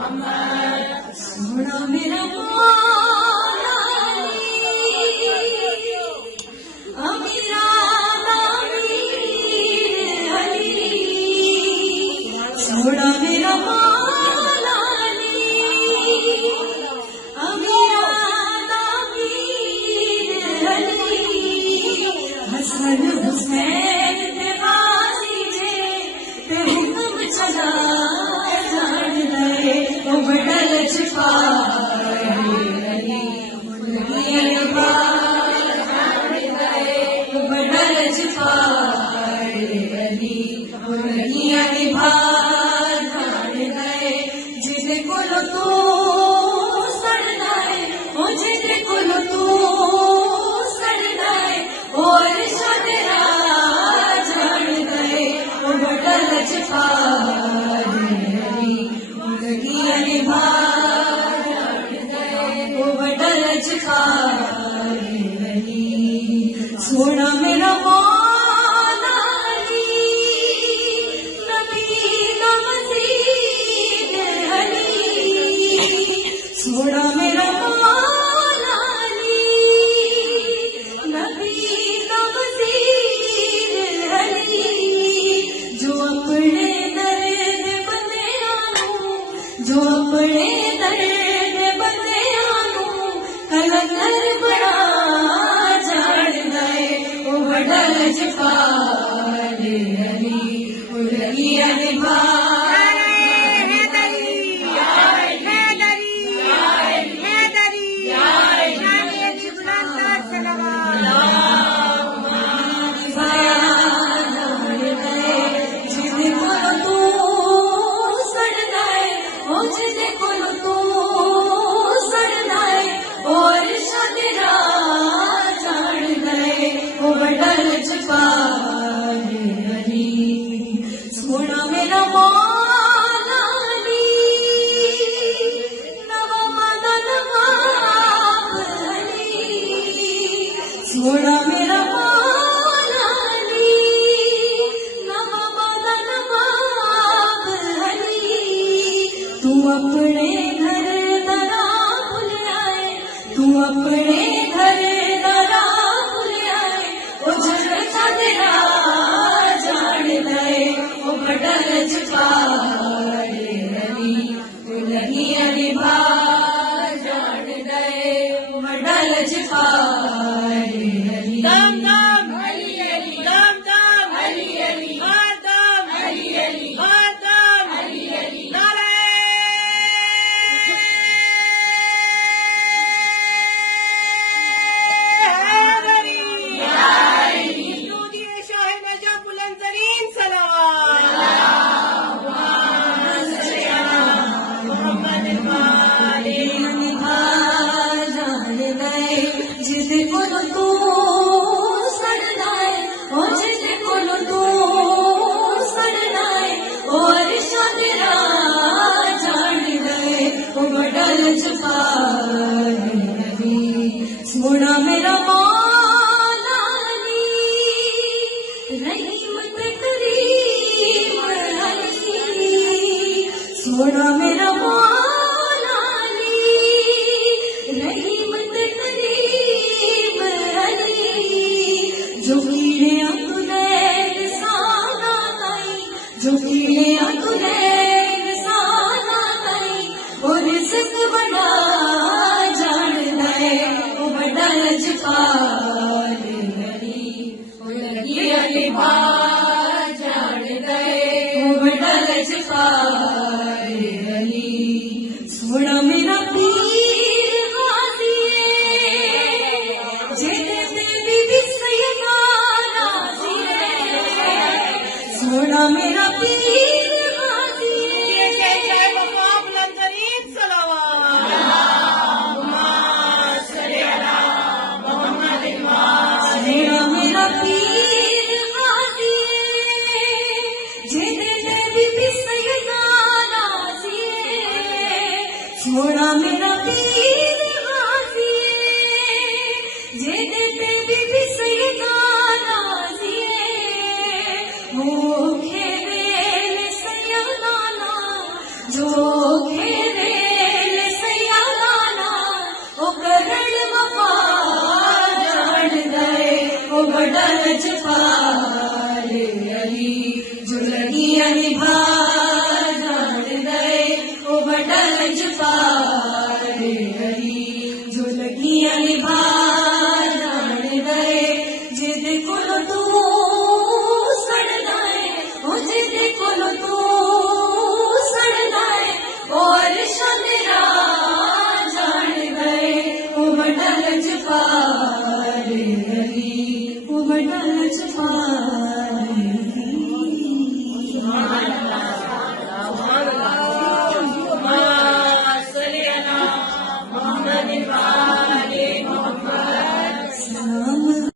सोना मेरा मौला अमीरा मीर अली सोना मेरा मौला अमीरा मीर अली हसन हुसैन ते गाजी जे ते हुक्म चला जान गए ओ बड़ल छुपा सोना मेरा मौला नबी का मसीह अली सोना मेरा मौला नबी का मसीह अली जो अपने दर्द बंदियां जो अपने दर्द बंदियां कलंदर बड़ा बड़ल जफार अली उलगी अनिभा सोना मेरा मौला नवा मदन बाप सोना मेरा मौला नवा मदन बाप तू अपने घर दरा भूल आए तू अपने घर दरा भूल आए ओ जल तेरा जान गए ओ बड़ल छुपार अली उलगी अनिभा जान गए ओ बड़ल छुपार अली दम दम अली अली दम दम अली अली हर दम अली अली हर दम अली अली नारे सोना मेरा मौला रहमत करीम अली सोना मेरा मौला रहमत करीम अली जो कीड़े तुले साना ताई जो कीड़े तुले साना ताई और रिज़्क़ बड़ा बड़ल जफार अली उलगी अनिभा जान गए बड़ल जफार अली सोना मेरा पीर गाजी जेते बीबी सैयदा राजी सोना मेरा पीर गाजी मेरा पीर गाजी जेते बीबी सैयदा राजी सोना मेरा पीर गाजी जेते बीबी सैयदा राजी हो खेरे सैयदा जो खेरे निभा जान दे ओ बड़ा लजपाल हरी जो लगियां निभा जान दे जिद कोलो तू सड़ना है ओ जिद कोलो तू सड़ना है और शमेरा जान दे ओ बड़ा लजपाल हरी ओ बड़ा लजपाल